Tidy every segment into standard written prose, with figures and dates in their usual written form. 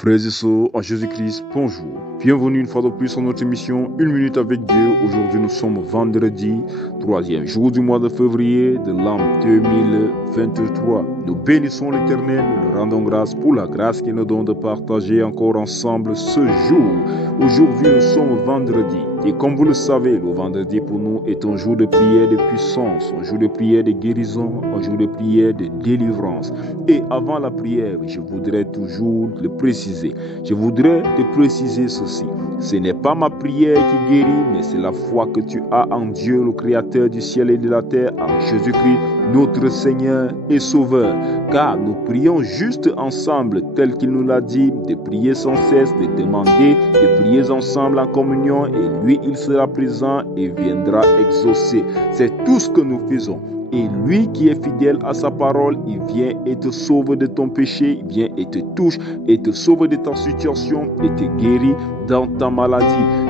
Frères et sœurs en Jésus-Christ, bonjour. Bienvenue une fois de plus sur notre émission 1 minute avec Dieu. Aujourd'hui, nous sommes vendredi, 3e jour du mois de février de l'an 2023. Nous bénissons l'Éternel, nous lui rendons grâce pour la grâce qu'il nous donne de partager encore ensemble ce jour. Aujourd'hui, nous sommes vendredi. Et comme vous le savez, le vendredi pour nous est un jour de prière de puissance, un jour de prière de guérison, un jour de prière de délivrance. Et avant la prière, je voudrais toujours le préciser. Je voudrais te préciser ceci. Ce n'est pas ma prière qui guérit, mais c'est la foi que tu as en Dieu, le Créateur du ciel et de la terre, en Jésus-Christ, notre Seigneur et Sauveur. Car nous prions juste ensemble, tel qu'il nous l'a dit, de prier sans cesse, de demander, de prier ensemble en communion, et lui, il sera présent et viendra exaucer. C'est tout ce que nous faisons. Et lui qui est fidèle à sa parole, il vient et te sauve de ton péché, il vient et te touche et te sauve de ta situation et te guérit dans ta maladie.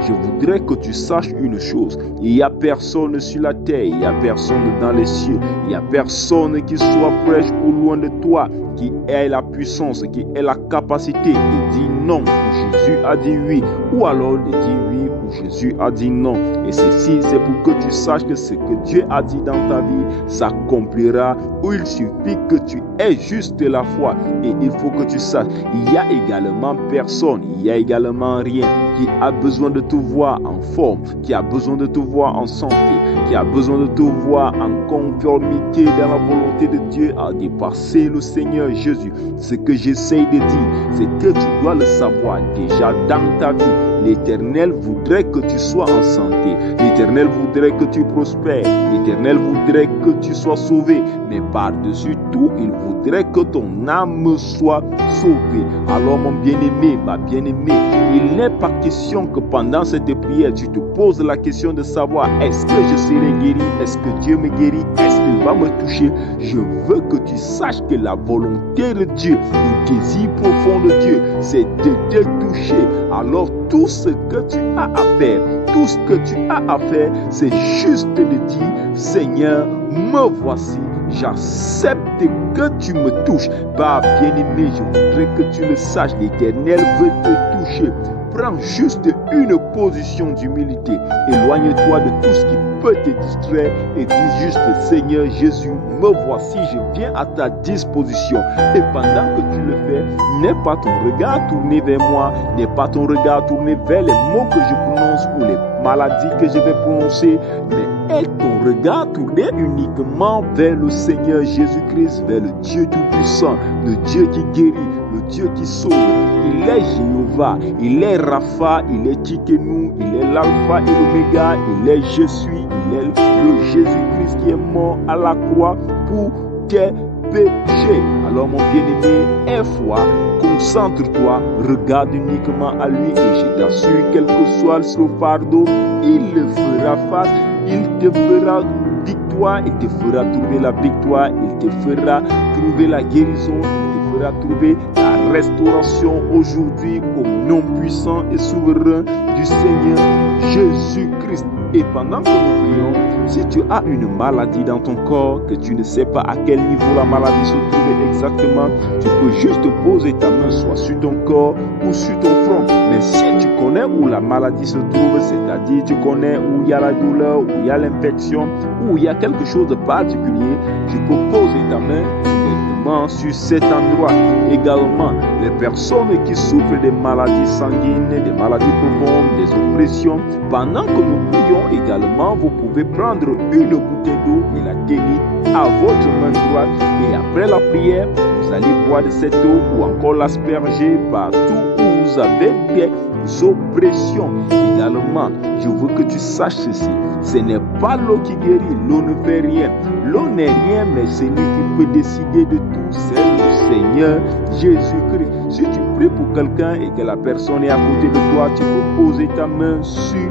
Je voudrais que tu saches une chose. Il n'y a personne sur la terre, il n'y a personne dans les cieux, il n'y a personne qui soit proche ou loin de toi, qui ait la puissance, qui ait la capacité de dire non où Jésus a dit oui, ou alors de dire oui où Jésus a dit non. Et ceci, c'est pour que tu saches que ce que Dieu a dit dans ta vie s'accomplira, où il suffit que tu aies juste la foi. Et il faut que tu saches, il y a également personne, il y a également rien qui a besoin de te voir en forme, qui a besoin de te voir en santé, qui a besoin de te voir en conformité dans la volonté de Dieu à dépasser le Seigneur Jésus. Ce que j'essaye de dire, c'est que tu dois le savoir déjà dans ta vie. L'Éternel voudrait que tu sois en santé. L'Éternel voudrait que tu prospères. L'Éternel voudrait que tu sois sauvé. Mais par-dessus tout, il voudrait que ton âme soit sauvée. Alors mon bien-aimé, ma bien-aimée, il n'est pas question que pendant cette prière, tu te poses la question de savoir est-ce que je serai guéri? Est-ce que Dieu me guérit? Est-ce qu'il va me toucher? Je veux que tu saches que la volonté de Dieu, le désir profond de Dieu, c'est de te toucher. Alors tout ce que tu as à faire, tout ce que tu as à faire, c'est juste de dire Seigneur, me voici. J'accepte que tu me touches. Bah, bien-aimé, je voudrais que tu le saches. L'Éternel veut te toucher. Prends juste une position d'humilité. Éloigne-toi de tout ce qui peut te distraire et dis juste Seigneur Jésus, me voici, je viens à ta disposition. Et pendant que tu le fais, n'aie pas ton regard tourné vers moi, n'aie pas ton regard tourné vers les mots que je prononce ou les maladies que je vais prononcer, mais aie ton regard tourné uniquement vers le Seigneur Jésus-Christ, vers le Dieu Tout-Puissant, le Dieu qui guérit, le Dieu qui sauve. Il est Jéhovah, il est Rapha, il est Tikenu, il est l'Alpha et l'Oméga, il est Je suis, il est le Jésus-Christ qui est mort à la croix pour tes péchés. Alors mon bien-aimé, aie foi, concentre-toi, regarde uniquement à lui et je t'assure, quel que soit le fardeau, il le fera face, il te fera victoire, il te fera trouver la victoire, il te fera trouver la guérison, il te fera trouver la restauration aujourd'hui au nom puissant et souverain du Seigneur Jésus-Christ. Et pendant que nous prions, si tu as une maladie dans ton corps, que tu ne sais pas à quel niveau la maladie se trouve exactement, tu peux juste poser ta main soit sur ton corps ou sur ton front. Mais si tu connais où la maladie se trouve, c'est-à-dire tu connais où il y a la douleur, où il y a l'infection, où il y a quelque chose de particulier, tu peux poser ta main sur cet endroit. Également, les personnes qui souffrent des maladies sanguines, des maladies profondes, des oppressions, pendant que nous prions également, vous pouvez prendre une bouteille d'eau et la tenir à votre main droite. Et après la prière, vous allez boire de cette eau ou encore l'asperger partout où vous avez des oppressions. Également, je veux que tu saches ceci. Ce n'est pas l'eau qui guérit, l'eau ne fait rien. L'eau n'est rien, mais c'est lui qui peut décider de tout. C'est le Seigneur Jésus-Christ. Si tu pries pour quelqu'un et que la personne est à côté de toi, tu peux poser ta main sur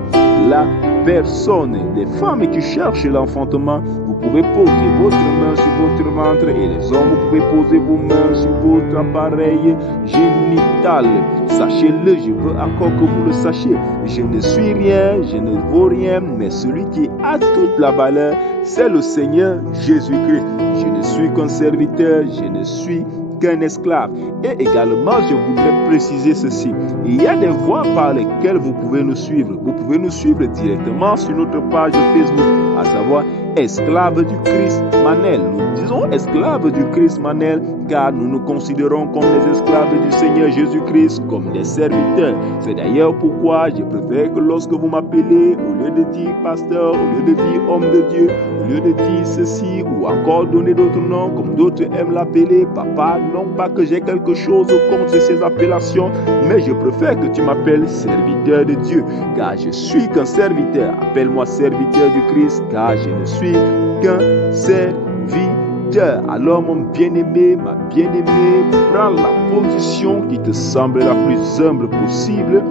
la personne. Les femmes qui cherchent l'enfantement, vous pouvez poser votre main sur votre ventre, et les hommes, vous pouvez poser vos mains sur votre appareil génital. Sachez-le, je veux encore que vous le sachiez. Je ne suis rien, je ne vaux rien, mais celui qui a toute la valeur, c'est le Seigneur Jésus-Christ. Je ne suis qu'un serviteur, je ne suis qu'un esclave. Et également, je voudrais préciser ceci. Il y a des voies par lesquelles vous pouvez nous suivre. Vous pouvez nous suivre directement sur notre page Facebook, à savoir Esclaves du Christ Manel. Nous disons esclaves du Christ Manel car nous nous considérons comme des esclaves du Seigneur Jésus-Christ, comme des serviteurs. C'est d'ailleurs pourquoi je préfère que lorsque vous m'appelez, au lieu de dire pasteur, au lieu de dire homme de Dieu, au lieu de dire ceci ou encore donner d'autres noms comme d'autres aiment l'appeler, papa, non pas que j'ai quelque chose contre ces appellations, mais je préfère que tu m'appelles serviteur de Dieu, car je suis qu'un serviteur. Appelle-moi serviteur du Christ, car je ne suis qu'un serviteur. Alors mon bien-aimé, ma bien-aimée, prends la position qui te semble la plus humble possible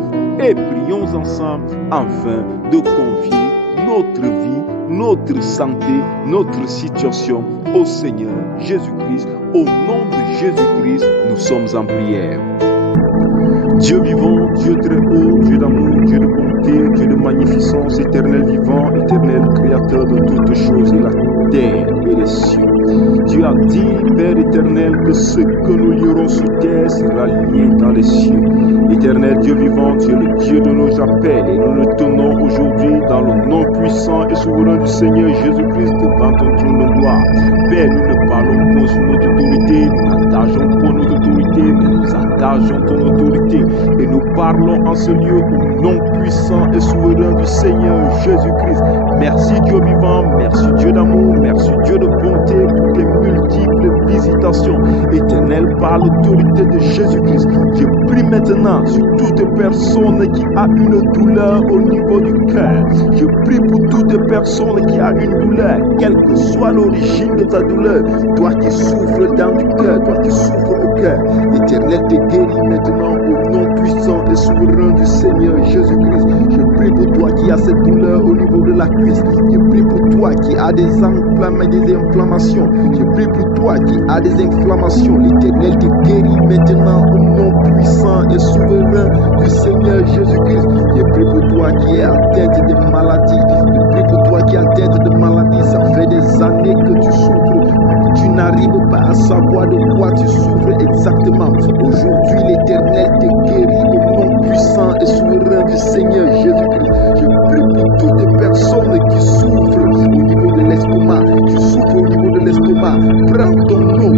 et prions ensemble afin de confier notre vie, notre santé, notre situation au Seigneur Jésus-Christ. Au nom de Jésus-Christ, nous sommes en prière. Dieu vivant, Dieu très haut, Dieu d'amour, Dieu de bonté, Dieu de magnificence, éternel vivant, éternel créateur de toutes choses et la terre et les cieux. Dieu a dit, Père éternel, que ce que nous lierons sur terre sera lié dans les cieux. Éternel Dieu vivant, tu es le Dieu de nos appels et nous le tenons aujourd'hui dans le nom puissant et souverain du Seigneur Jésus-Christ devant ton trône de gloire. Père, nous ne parlons pas sous notre autorité, nous n'engageons pas notre autorité, mais nous engageons ton autorité et nous parlons en ce lieu au nom puissant et souverain du Seigneur Jésus-Christ. Merci Dieu vivant, merci Dieu d'amour, merci Dieu de bonté pour tes multiples visitations. Éternel, par l'autorité de Jésus-Christ, je prie maintenant sur toute personne qui a une douleur au niveau du cœur. Je prie pour toute personne qui a une douleur, quelle que soit l'origine de ta douleur. Toi qui souffres dans du cœur, toi qui souffres au cœur. Éternel, te guéris maintenant au nom puissant et souverain du Seigneur Jésus-Christ. Je prie pour toi qui as cette douleur au niveau de la cuisse. Je prie pour toi qui as des inflammations. Je prie pour toi qui as des inflammations. L'Éternel te guérit maintenant au nom puissant et souverain du Seigneur Jésus-Christ. Je prie pour toi qui es atteinte de maladies. Je prie pour toi qui es atteinte de maladies. Ça fait des années que tu souffres. Tu n'arrives pas à savoir de quoi tu souffres exactement. Aujourd'hui, l'Éternel te guérit au nom puissant et souverain du Seigneur Jésus-Christ. Je prie pour toutes les personnes qui souffrent au niveau de l'estomac. Tu souffres au niveau de l'estomac. Prends ton eau.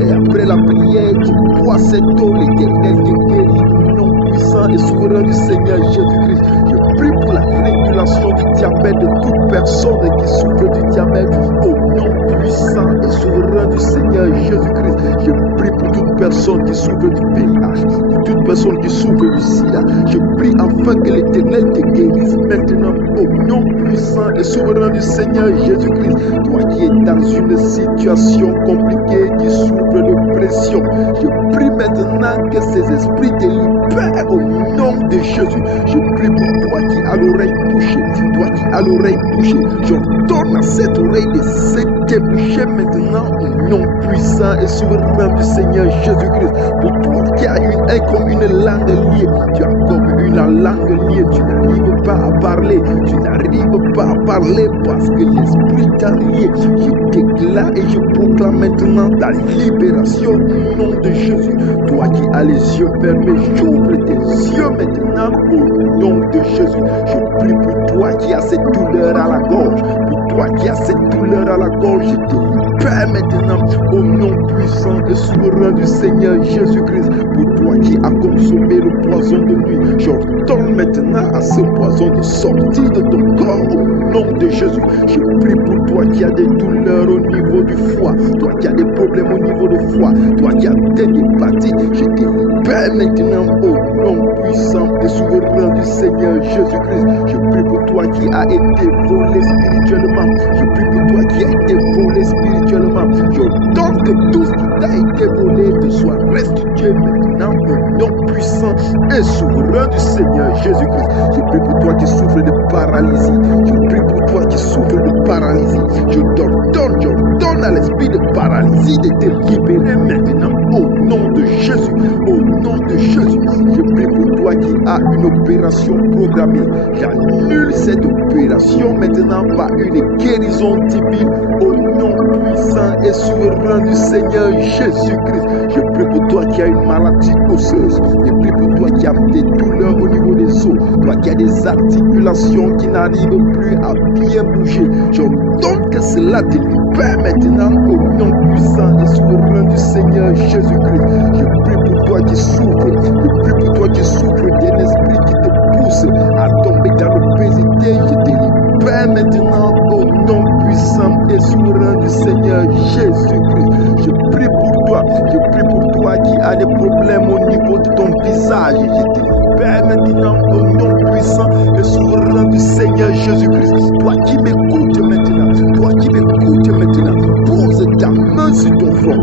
Et après la prière, tu bois cette eau. L'Éternel te guérit au nom puissant et souverain du Seigneur Jésus-Christ. Je prie pour la régulation du diabète de toute personne qui souffre du diabète au nom puissant et souverain du Seigneur Jésus-Christ. Je prie pour toute personne qui souffre du VIH, pour toute personne qui souffre du sida. Je prie afin que l'Éternel te guérisse maintenant au nom puissant et souverain du Seigneur Jésus-Christ. Toi qui es dans une situation compliquée, qui souffre de pression, je prie maintenant que ces esprits te libèrent au nom de Jésus. Je prie pour toi qui as l'oreille touchée, toi qui as l'oreille touchée. J'ordonne à cette oreille de se déboucher maintenant au nom puissant et souverain du Seigneur Jésus-Christ. Pour toi qui as comme une langue liée, tu as comme une langue liée, tu n'arrives pas à parler, parce que l'esprit t'a lié. Je déclare et je proclame maintenant ta libération au nom de Jésus. Toi qui as les yeux fermés, j'ouvre tes yeux maintenant au nom de Jésus. Je prie pour toi qui as cette douleur à la gorge, pour toi qui as cette douleur à la gorge, je te libère maintenant au nom puissant et souverain du Seigneur Jésus-Christ. Pour toi qui as consommé le poison de nuit, j'ordonne maintenant à ce poison de sortir de ton corps au nom de Jésus. Je prie pour toi qui as des douleurs au niveau du foie, toi qui as des problèmes au niveau du foie, toi qui as des hépatites, je te libère maintenant au nom puissant et souverain du Seigneur Jésus-Christ. Je prie pour toi qui as été volé spirituellement. Je prie pour toi qui as été volé spirituellement. J'ordonne que tout ce qui t'a été volé te soit restitué maintenant au nom puissant et souverain du Seigneur Jésus-Christ. Je prie pour toi qui souffre de paralysie. Je prie pour toi qui souffre de paralysie. J'ordonne à l'esprit de paralysie de te libérer maintenant au nom de Jésus. Au nom de Jésus. Je prie pour toi qui a une opération programmée. J'annule cette opération maintenant par une guérison divine au nom puissant et souverain du Seigneur Jésus-Christ. Je prie pour toi qui as une maladie osseuse. Je prie pour toi qui as des douleurs au niveau des os. Toi qui as des articulations qui n'arrivent plus à bien bouger. J'ordonne que cela te libère maintenant au nom puissant et souverain du Seigneur Jésus-Christ. Je prie pour toi qui souffre. Je prie pour toi qui souffre d'un esprit qui te pousse à tomber dans l'obésité. Je te libère maintenant au nom puissant et souverain du Seigneur Jésus-Christ. Je prie pour toi. Je prie pour toi qui as des problèmes au niveau de ton visage. Je te libère maintenant au nom puissant et souverain du Seigneur Jésus-Christ. Toi qui m'écoutes maintenant, pose ta main sur ton front,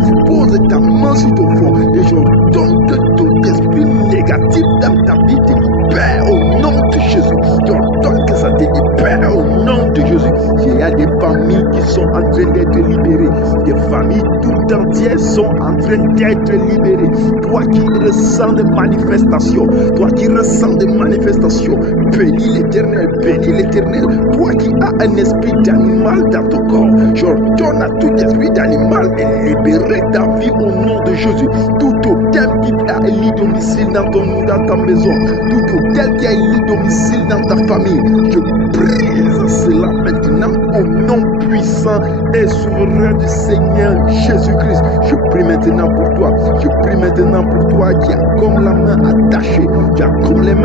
et j'ordonne que tout esprit négatif dans ta vie te libère au nom de Jésus. J'ordonne que ça te libère au nom de Jésus. Il y a des familles qui sont en train d'être libérées, des familles tout entières sont en train d'être libérées. Toi qui ressens des manifestations, bénis l'Éternel, toi qui as un esprit d'animal dans ton corps, j'ordonne à tout esprit d'animal de libérer ta vie au nom de Jésus. Tout hôtel qui a un lit domicile dans ta maison, tout hôtel qui a un lit domicile dans ta famille, je brise cela maintenant au nom puissant et souverain du Seigneur Jésus-Christ. Je prie maintenant pour toi qui a comme la main attachée, les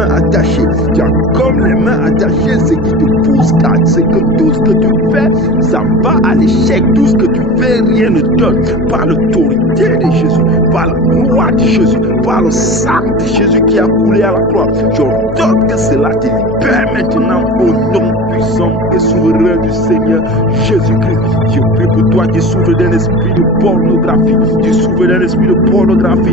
mains attachées, ce qui te pousse, car c'est que tout ce que tu fais, ça va à l'échec. Tout ce que tu fais, rien ne donne. Par l'autorité de Jésus, par la gloire de Jésus, par le sang de Jésus qui a coulé à la croix, j'ordonne que cela te libère maintenant au nom puissant et souverain du Seigneur Jésus-Christ. Je prie pour toi qui souffre d'un esprit de pornographie,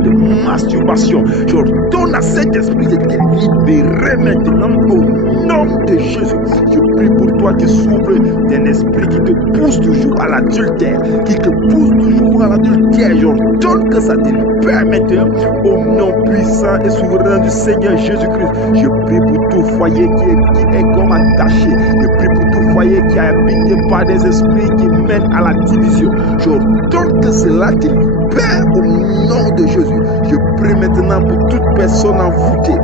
de masturbation. J'ordonne à cet esprit de te libérer maintenant au nom de Jésus. Je prie pour toi qui souffre d'un esprit qui te pousse toujours à l'adultère, J'ordonne que ça te libère maintenant au nom puissant et souverain du Seigneur Jésus-Christ. Je prie pour tout foyer qui est comme attaché. Je prie pour tout foyer qui est habité par des esprits qui mènent à la division. J'ordonne que cela te libère au nom de Jésus. Je prie maintenant pour toute personne envoûtée.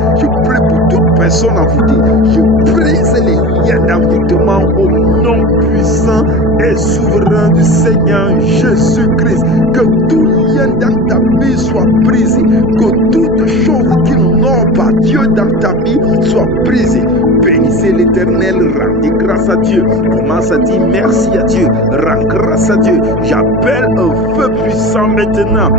Je brise les liens d'envoûtement au nom puissant et souverain du Seigneur Jésus-Christ. Que tout lien dans ta vie soit brisé. Que toute chose qui n'honore pas Dieu dans ta vie soit brisée. Bénissez l'Éternel, rendez grâce à Dieu. Commence à dire merci à Dieu. Rends grâce à Dieu. J'appelle un feu puissant maintenant. Un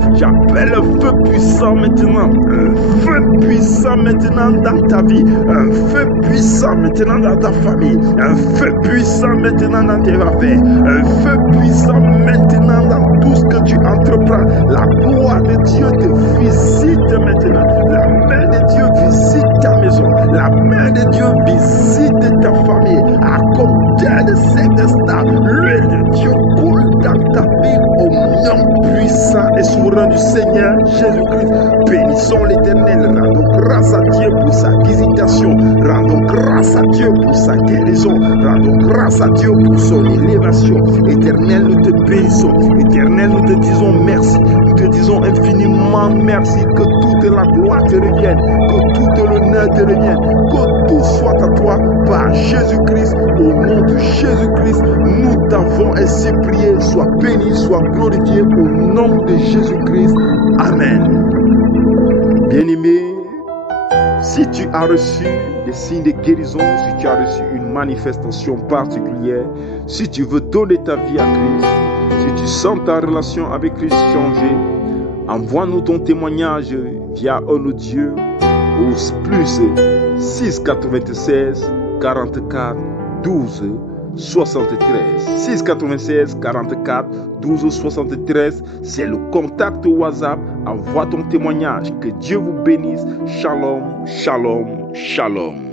feu puissant maintenant dans ta vie. Un feu puissant maintenant dans ta famille. Un feu puissant maintenant dans tes affaires. Un feu puissant maintenant dans tout ce que tu entreprends. La gloire de Dieu te visite maintenant. La main de Dieu visite ta maison. La main de Dieu visite ta famille. À compter de cet instant, l'huile de Dieu coule dans ta vie au nom puissant et souverain du Seigneur Jésus-Christ. Bénissons l'Éternel. Rendons grâce à Dieu pour sa visitation. Rendons grâce à Dieu pour sa guérison. Rendons grâce à Dieu pour son élévation. Éternel, nous te bénissons. Éternel, nous te disons merci. Nous te disons infiniment merci. Que toute la gloire te revienne. Que tout l'honneur te revienne. Que tout soit à toi par Jésus-Christ. Au nom de Jésus-Christ, nous t'avons ainsi prié. Sois béni, sois glorifié au nom de Jésus-Christ. Amen. Bien-aimé, si tu as reçu des signes de guérison, si tu as reçu une manifestation particulière, si tu veux donner ta vie à Christ, si tu sens ta relation avec Christ changer, envoie-nous ton témoignage via un audio au plus 696 44 12 73. 696 44 12 73, c'est le contact WhatsApp. Envoie ton témoignage. Que Dieu vous bénisse. Shalom, shalom, shalom.